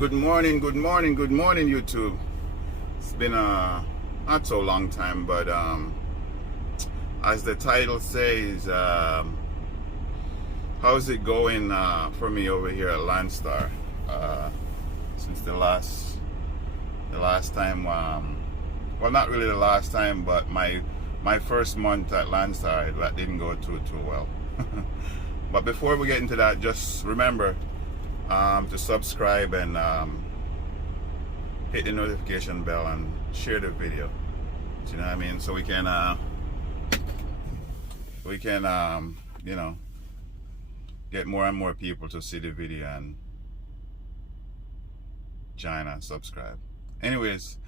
Good morning, good morning, good morning, YouTube. It's been a not so long time, but as the title says, how's it going for me over here at Landstar? Since the last time, well, not really the last time, but my first month at Landstar, that didn't go too well. But before we get into that, just remember to subscribe and hit the notification bell and share the video. Do you know what I mean? So we can you know, get more and more people to see the video and join and subscribe. Anyways,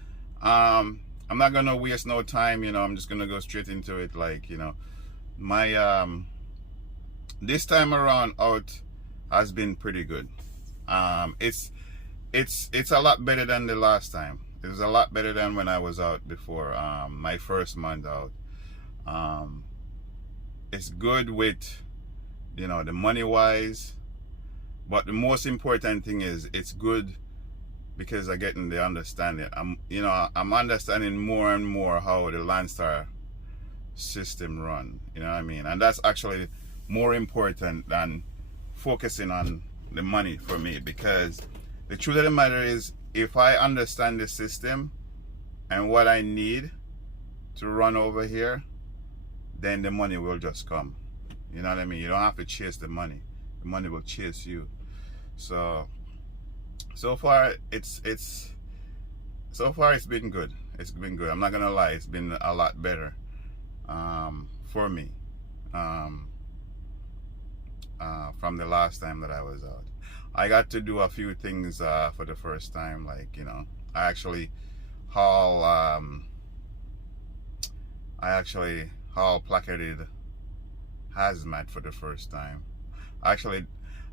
I'm not gonna waste no time. I'm just gonna go straight into it. Like, my this time around out has been pretty good. It's a lot better than the last time. It was a lot better than when I was out before, my first month out. It's good with, the money wise, but the most important thing is it's good because I'm getting the understanding. I'm understanding more and more how the Landstar system run. You know what I mean? And that's actually more important than focusing on the money for me, because the truth of the matter is, if I understand the system and what I need to run over here, then the money will just come. You know what I mean? You don't have to chase the money will chase you. So far it's been good. It's been good. I'm not gonna lie, it's been a lot better for me from the last time that I was out. I got to do a few things for the first time, like, I actually haul placarded Hazmat for the first time. I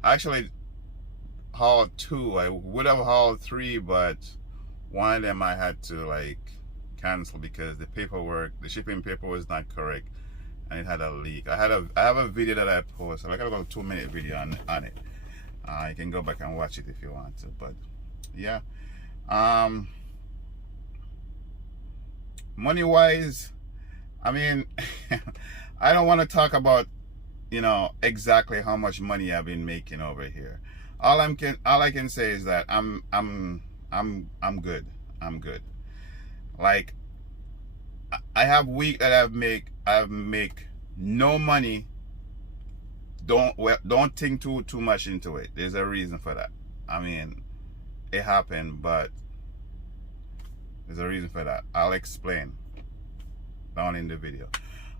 actually hauled two. I would have hauled three, but one of them I had to cancel because the shipping paper was not correct and it had a leak. I have a video that I posted, like about a 2-minute video on it. You can go back and watch it if you want to. But yeah, money wise, I mean, I don't want to talk about exactly how much money I've been making over here. All I can say is that I'm good. I'm good. Like, I have week that I've make no money. Don't think too much into it. There's a reason for that. I mean, it happened, but there's a reason for that. I'll explain down in the video.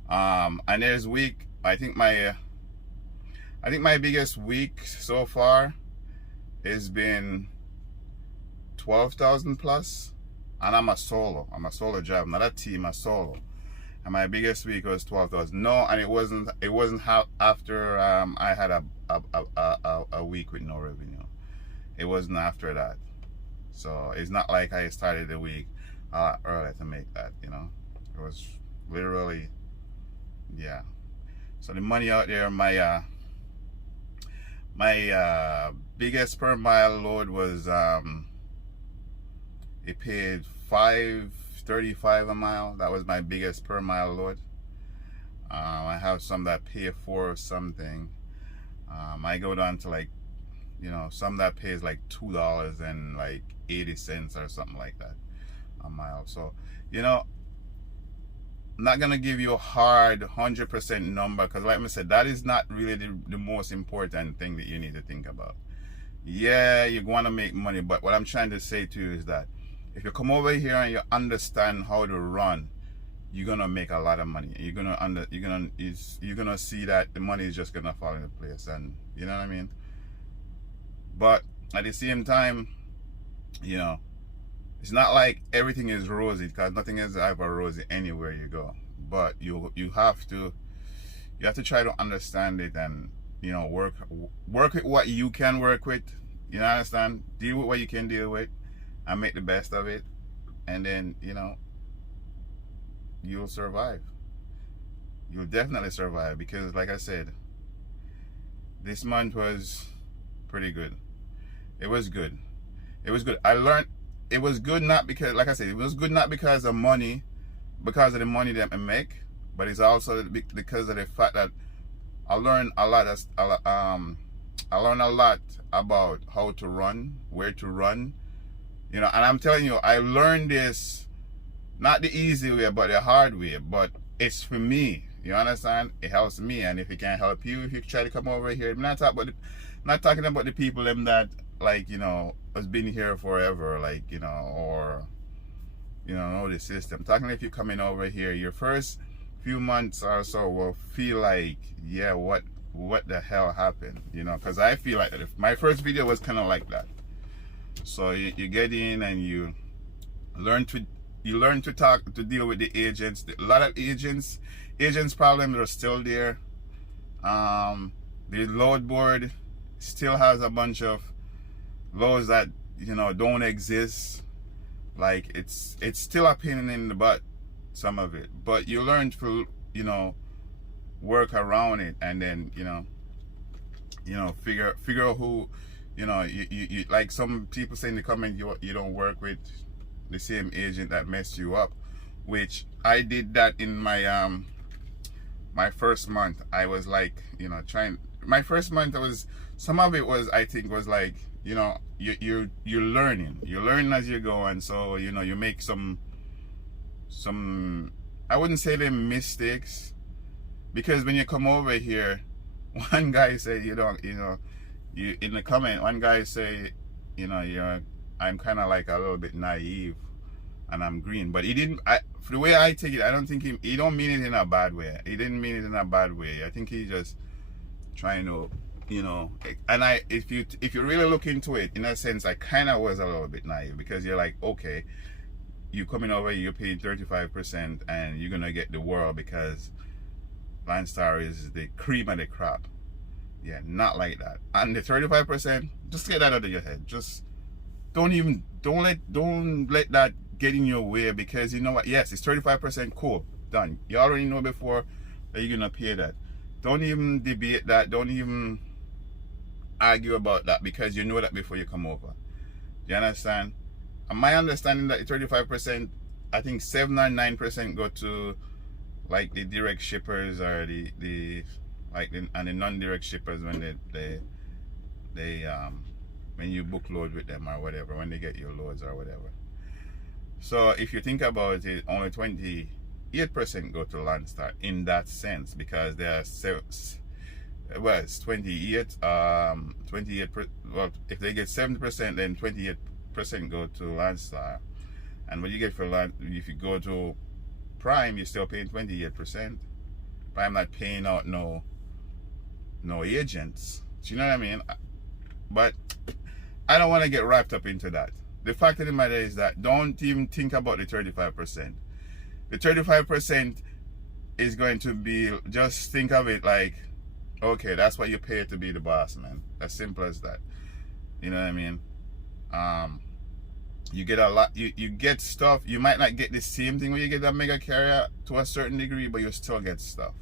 And there's week, I think my biggest week so far has been 12,000 plus, and I'm a solo driver, not a team, a solo. And my biggest week was 12,000. No, and it wasn't after I had a week with no revenue. It wasn't after that. So it's not like I started the week early to make that. It was literally, yeah. So the money out there, my biggest per mile load was it paid $5.35 a mile. That was my biggest per mile load. I have some that pay $4 something. I go down to some that pays like $2.80 or something like that a mile. So I'm not gonna give you a hard 100% number, because like I said, that is not really the most important thing that you need to think about. Yeah, you want to make money, but what I'm trying to say to you is that if you come over here and you understand how to run, you're gonna make a lot of money. You're gonna see that the money is just gonna fall into place, and you know what I mean. But at the same time, it's not like everything is rosy, because nothing is ever rosy anywhere you go. But you have to try to understand it and work with what you can work with. You understand? Deal with what you can deal with and make the best of it, and then you'll survive. You'll definitely survive, because like I said, this month was pretty good. It was good. It was good. I learned it was good not because, like I said, it was good not because of money, because of the money that I make, but it's also because of the fact that I learned a lot. I learned a lot about how to run, where to run, you know. And I'm telling you, I learned this not the easy way, but the hard way. But it's for me. You understand? It helps me, and if it can help you, if you try to come over here, I'm not talking about the people them that, like, you know, has been here forever, like, you know, or, you know the system. Talking if you're coming over here, your first few months or so will feel like, yeah, what the hell happened, you know, because I feel like that. If my first video was kind of like that. So you get in and you learn to talk, to deal with the agents. A lot of agents problems are still there. The load board still has a bunch of loads that, you know, don't exist. Like, it's still a pain in the butt, some of it, but you learn to, you know, work around it, and then you know figure out who, you know, you like some people say in the comment, you don't work with the same agent that messed you up, which I did that in my my first month. I was like, you know, my first month, some of it was, I think, was like, you know, you're learning as you go, and so, you know, you make some I wouldn't say them mistakes, because when you come over here, one guy said, you in the comment, one guy say, you know, I'm kind of like a little bit naive and I'm green, but he didn't, for the way I take it, I don't think he don't mean it in a bad way. He didn't mean it in a bad way. I think he's just trying to, you know, and if you really look into it, in a sense, I kind of was a little bit naive, because you're like, okay, you coming over, you're paying 35% and you're gonna get the world because Landstar is the cream of the crop. Yeah, not like that. And the 35%, just get that out of your head. Just don't let that get in your way, because you know what? Yes, it's 35%. Cool, done. You already know before that you're gonna pay that. Don't even debate that. Don't even argue about that, because you know that before you come over. You understand? And my understanding that 35%, I think 7 or 9% go to like the direct shippers, or the non-direct shippers when they when you book load with them or whatever, when they get your loads or whatever. So if you think about it, only 28% go to Landstar in that sense, because there are well, it's 28 well, if they get 70%, then 28% go to Landstar. And what you get for if you go to Prime, you're still paying 28%. Prime not paying out no agents. Do you know what I mean? But I don't want to get wrapped up into that. The fact of the matter is that don't even think about the 35%. The 35% is going to be, just think of it like, okay, that's what you pay to be the boss, man. As simple as that. You know what I mean? You get a lot, you get stuff. You might not get the same thing when you get a mega carrier to a certain degree, but you still get stuff.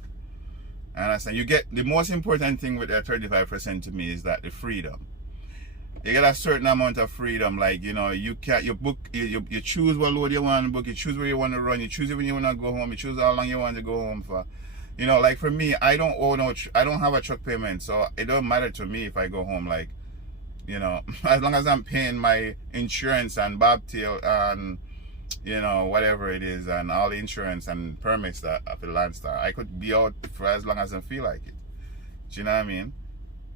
And I understand. You get, the most important thing with that 35% to me is that the freedom. You get a certain amount of freedom, like, you know, you choose what load you want to book, you choose where you want to run, you choose when you want to go home, you choose how long you want to go home for. You know, like for me, I don't have a truck payment, so it don't matter to me if I go home, like, you know, as long as I'm paying my insurance and bobtail and, you know, whatever it is, and all the insurance and permits that for Landstar, I could be out for as long as I feel like it. Do you know what I mean?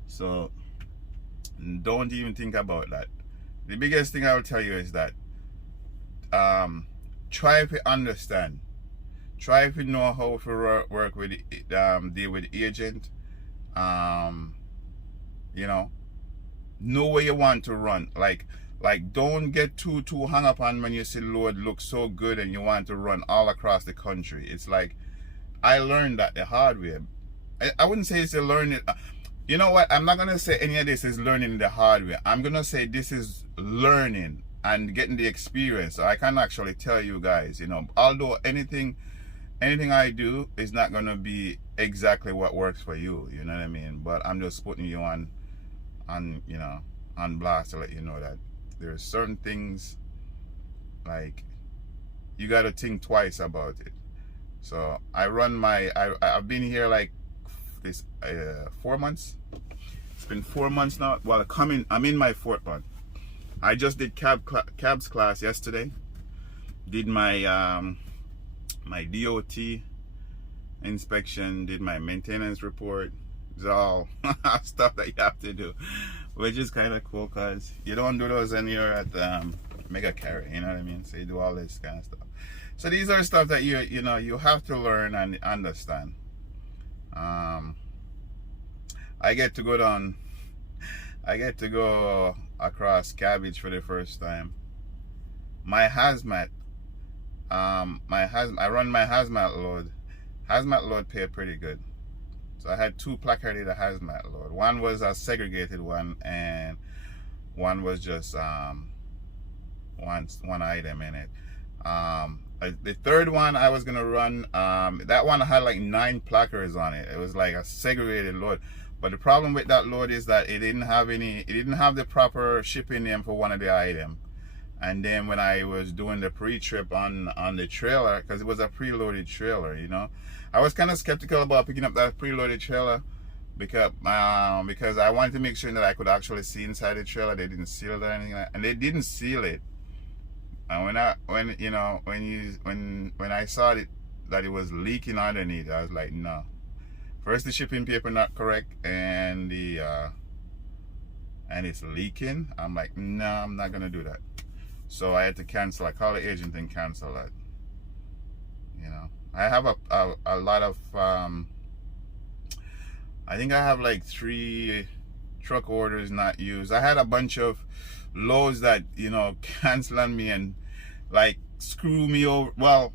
So don't even think about that. The biggest thing I will tell you is that try to understand, try to know how to work with deal with agent. You know where you want to run. Like don't get too hung up on when you see load looks so good and you want to run all across the country. It's like, I learned that the hard way. I wouldn't say it's a learning. You know what? I'm not going to say any of this is learning the hard way. I'm going to say this is learning and getting the experience. So I can actually tell you guys, you know, although anything I do is not going to be exactly what works for you. You know what I mean? But I'm just putting you on you know, on blast to let you know that there's certain things like you got to think twice about it. So I've been here like this 4 months. It's been 4 months now. Well, I'm in my 4th month. I just did cabs class yesterday. Did my my DOT inspection, did my maintenance report. It's all stuff that you have to do, which is kind of cool because you don't do those when you're at mega carry, you know what I mean? So you do all this kind of stuff. So these are stuff that you know you have to learn and understand. I get to go across cabbage for the first time. My hazmat, I run my hazmat load. Hazmat load paid pretty good. So I had 2 placarded hazmat load. One was a segregated one, and one was just one item in it. The 3rd one I was gonna run, that one had like 9 placards on it. It was like a segregated load. But the problem with that load is that it didn't have the proper shipping name for one of the items. And then when I was doing the pre-trip on the trailer, because it was a preloaded trailer, you know, I was kind of skeptical about picking up that preloaded trailer because I wanted to make sure that I could actually see inside the trailer. They didn't seal it or anything like that. And they didn't seal it. And when I saw it that it was leaking underneath, I was like, no. First, the shipping paper not correct, and it's leaking. I'm like, no, I'm not gonna do that. So I had to cancel. I called the agent and cancel that. You know, I have a lot of I think I have like 3 truck orders not used. I had a bunch of loads that, you know, cancel on me and like screw me over. Well,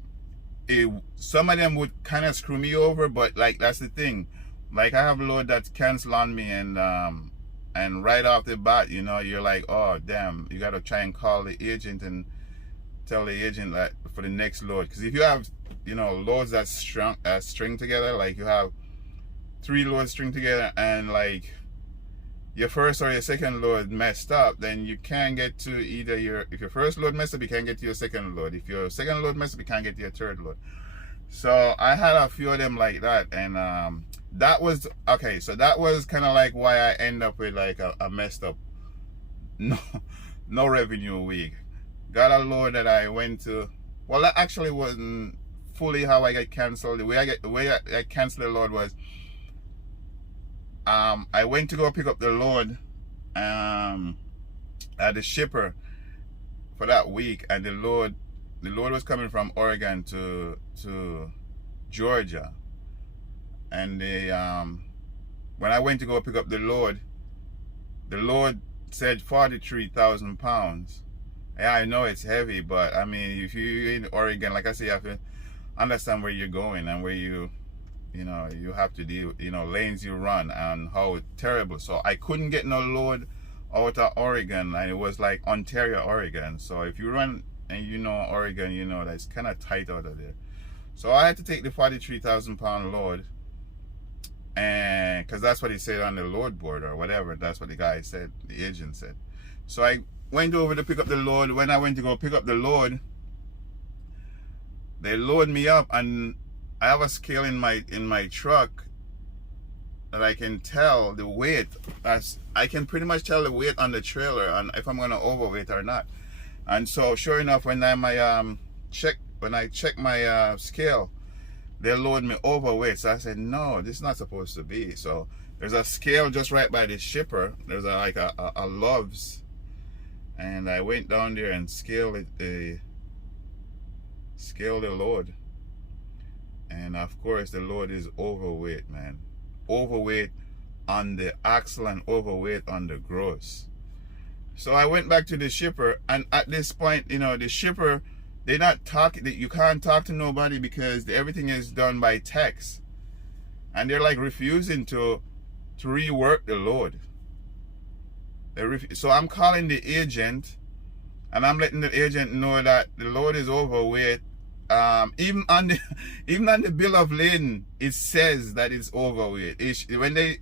some of them would kind of screw me over, but like that's the thing. Like I have a load that's cancel on me, and right off the bat, you know, you're like, oh damn, you got to try and call the agent and tell the agent that for the next load. Because if you have, you know, loads that string together, like you have 3 loads string together, and like your first or your second load messed up, then you can't get to either if your first load messed up, you can't get to your second load. If your second load messed up, you can't get to your third load. So I had a few of them like that, and that was okay. So that was kind of like why I end up with like a messed up no revenue week. Got a load that I went to. Well, that actually wasn't fully how I got canceled. The way I canceled the load was, I went to go pick up the load at the shipper for that week, and the load was coming from Oregon to Georgia, and when I went to go pick up the load said 43,000 pounds. Yeah, I know it's heavy, but I mean, if you're in Oregon, like I say, you have to understand where you're going and where you know, you have to deal, you know, lanes you run and how terrible. So I couldn't get no load out of Oregon, and it was like Ontario, Oregon. So if you run and you know Oregon, you know that's kind of tight out of there. So I had to take the 43,000 pound load, and because that's what he said on the load board or whatever. That's what the guy said, the agent said. So I went over to pick up the load. When I went to go pick up the load, they load me up, and I have a scale in my truck that I can tell the weight. I can pretty much tell the weight on the trailer and if I'm gonna overweight or not. And so sure enough, when I check my scale, they load me overweight. So I said, no, this is not supposed to be. So there's a scale just right by the shipper. There's like a Love's, and I went down there and scaled the load. And of course the load is overweight, man. Overweight on the axle and overweight on the gross. So I went back to the shipper, and at this point, you know, the shipper, they're not talking. You can't talk to nobody because everything is done by text, and they're like refusing to rework the load. So I'm calling the agent, and I'm letting the agent know that the load is overweight. Even on the bill of lading, it says that it's overweight. When they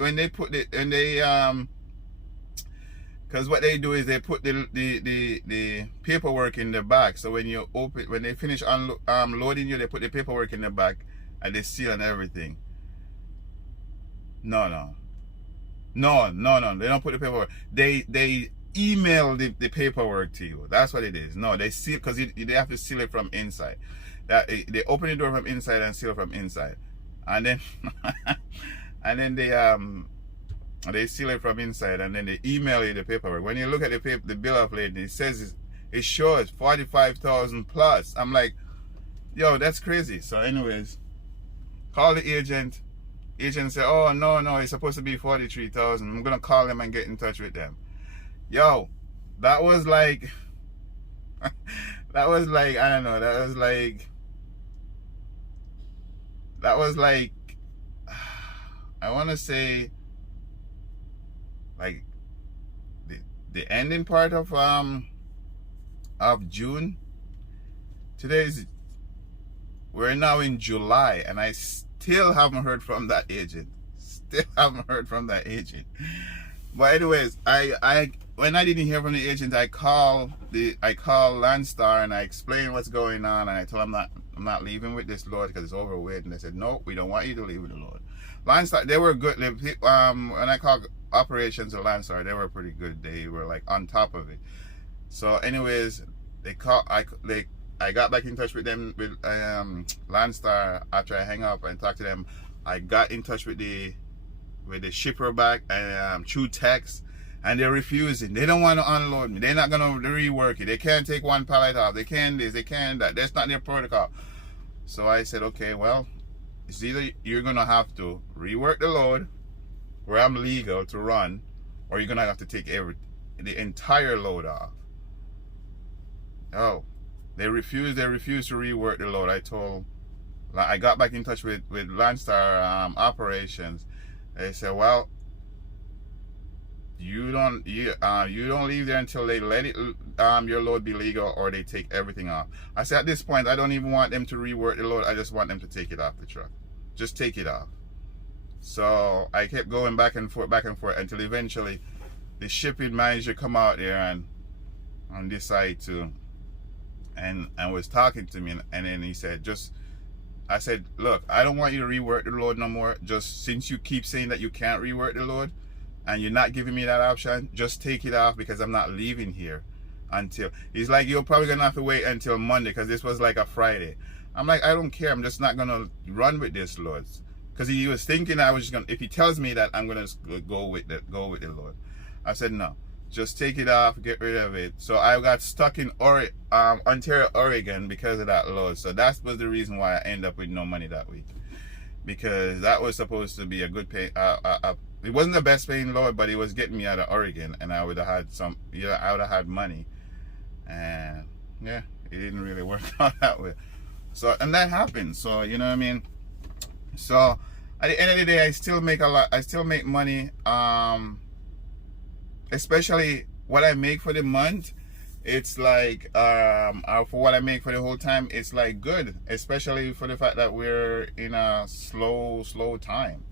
Because what they do is they put the paperwork in the back. So when you open, when they finish loading you, they put the paperwork in the back and they seal and everything. No. They don't put the paperwork. They email the paperwork to you. That's what it is. No, they seal, because they have to seal it from inside. They open the door from inside and seal from inside, and then and then they seal it from inside, and then they email you the paperwork. When you look at the bill of lading, it says it shows 45,000 plus. I'm like, yo, that's crazy. So anyways, call the agent. Agent said, oh no, it's supposed to be 43,000. I'm gonna call them and get in touch with them. Yo, that was like I don't know, that was like I want to say like the ending part of June. We're now in July, and I still haven't heard from that agent. But anyways, I when I didn't hear from the agent, I called Landstar and I explained what's going on, and I told them I'm not leaving with this load because it's overweight, and they said no, we don't want you to leave with the load. Landstar, they were good. When I called operations at Landstar, they were pretty good. They were like on top of it. So anyways, I got back in touch with them, with Landstar, after I hang up and talked to them. I got in touch with the shipper back through text, and they're refusing. They don't want to unload me. They're not gonna rework it. They can't take one pallet off. They can't this, they can't that. That's not their protocol. So I said, okay, well, it's either you're gonna have to rework the load where I'm legal to run, or you're gonna have to take the entire load off. Oh, they refused to rework the load. I got back in touch with Landstar operations. They said, well, you don't leave there until they let it your load be legal, or they take everything off. I said, at this point, I don't even want them to rework the load. I just want them to take it off the truck. Just take it off. So I kept going back and forth until eventually the shipping manager come out there and decide to and was talking to me, and then he said, I said, look, I don't want you to rework the load no more. Just since you keep saying that you can't rework the load and you're not giving me that option, just take it off, because I'm not leaving here until, he's like, you're probably gonna have to wait until Monday, because this was like a Friday. I'm like, I don't care, I'm just not gonna run with this load, because he was thinking I was just gonna, if he tells me that, I'm gonna go with the load. I said, no, just take it off, get rid of it. So I got stuck in Ontario, Oregon because of that load. So that was the reason why I ended up with no money that week, because that was supposed to be a good pay. It wasn't the best paying load, but it was getting me out of Oregon, and I would have had I would have had money. And yeah, it didn't really work out that way. So, and that happened. So, you know what I mean? So at the end of the day, I still make a lot. I still make money. Especially what I make for the month, it's like for what I make for the whole time, it's like good, especially for the fact that we're in a slow time.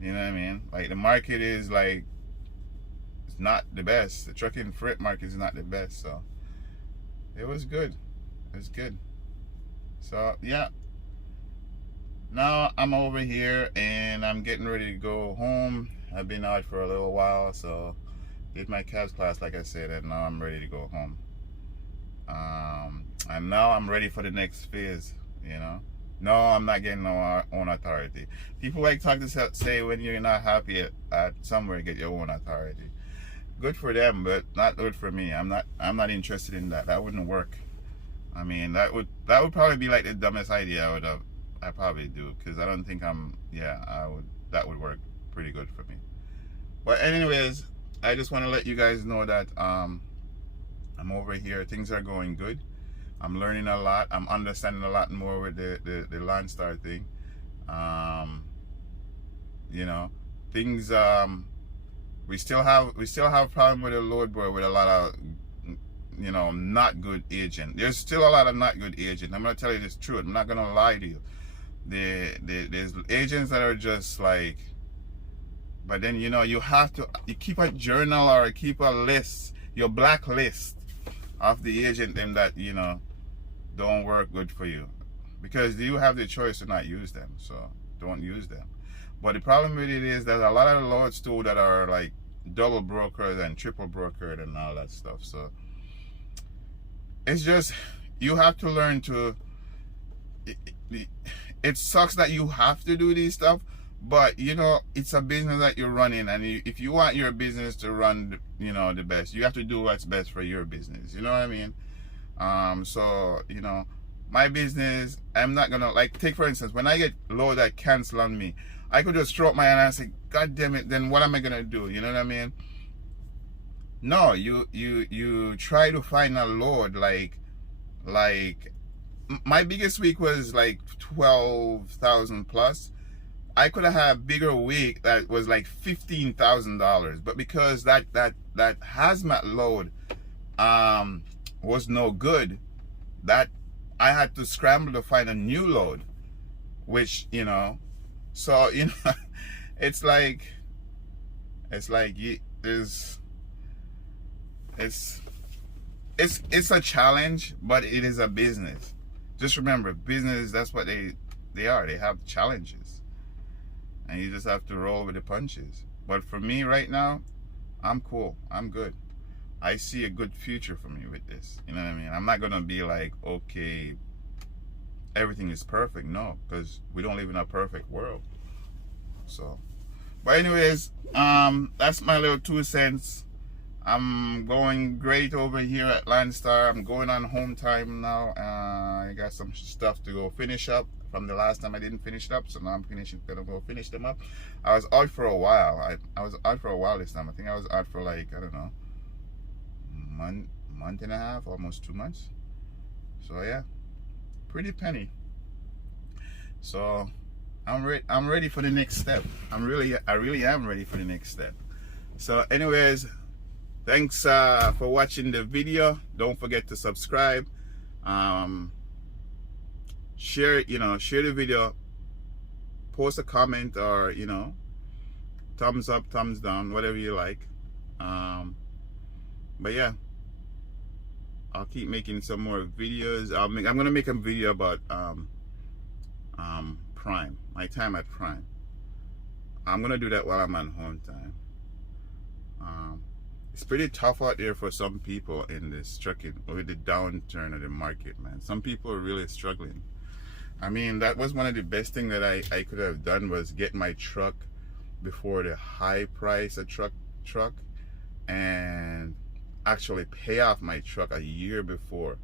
You know what I mean? Like, the market is like, it's not the best. The trucking freight market is not the best. So it was good. It's good. So yeah, now I'm over here and I'm getting ready to go home. I've been out for a little while, so did my cabs class, like I said, and now I'm ready to go home. And now I'm ready for the next phase, you know. No, I'm not getting no own authority. People like to say when you're not happy at somewhere, get your own authority. Good for them, but not good for me. I'm not interested in that. That wouldn't work. I mean, that would probably be like the dumbest idea I probably do, because I don't think that would work pretty good for me. But anyways, I just want to let you guys know that I'm over here. Things are going good. I'm learning a lot. I'm understanding a lot more with the Landstar thing. You know, things we still have problem with the load board with a lot of, you know, not good agent. There's still a lot of not good agent. I'm gonna tell you this truth. I'm not gonna lie to you. There's agents that are just like, But then, you know, you keep a journal or keep a list, your black list of the agent them that, you know, don't work good for you. Because you have the choice to not use them, so don't use them. But the problem with it is that a lot of the loads too that are like double brokered and triple brokered and all that stuff. So it's just, you have to learn to, it sucks that you have to do these stuff, but you know, it's a business that you're running, and if you want your business to run, you know, the best, you have to do what's best for your business, you know what I mean? So, you know, my business, I'm not gonna, like, take for instance, when I get load that cancel on me, I could just throw up my hand and say, God damn it, then what am I gonna do? You know what I mean? No, you try to find a load, like my biggest week was like 12,000 plus. I could have had a bigger week that was like $15,000, but because that hazmat load was no good, that I had to scramble to find a new load, which, you know, so, you know, it's like it's a challenge, but it is a business. Just remember, business, that's what they are. They have challenges, and you just have to roll with the punches. But for me right now, I'm cool. I'm good. I see a good future for me with this. You know what I mean? I'm not gonna be like, okay, everything is perfect. No, because we don't live in a perfect world. So, but anyways, that's my little 2 cents. I'm going great over here at Landstar. I'm going on home time now. I got some stuff to go finish up from the last time I didn't finish it up, so now I'm gonna go finish them up. I was out for a while. I was out for a while this time. I think I was out for like, I don't know, month and a half, almost 2 months. So yeah, pretty penny. So I'm ready for the next step. I really am ready for the next step. So anyways, thanks for watching the video. Don't forget to subscribe, share the video, post a comment, or, you know, thumbs up, thumbs down, whatever you like. But yeah, I'll keep making some more videos. I'm gonna make a video about Prime, my time at Prime. I'm gonna do that while I'm on home time. It's pretty tough out there for some people in this trucking with the downturn of the market, man. Some people are really struggling. I mean, that was one of the best things that I could have done, was get my truck before the high price of truck and actually pay off my truck a year before.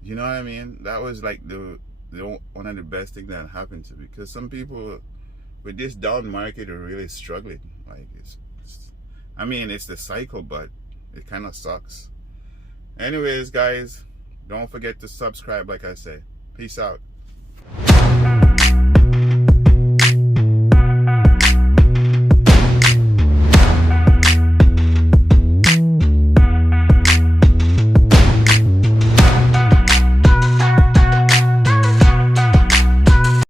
You know what I mean? That was like the one of the best things that happened to me, because some people with this down market are really struggling. Like, I mean, it's the cycle, but it kind of sucks. Anyways, guys, don't forget to subscribe, like I say. Peace out.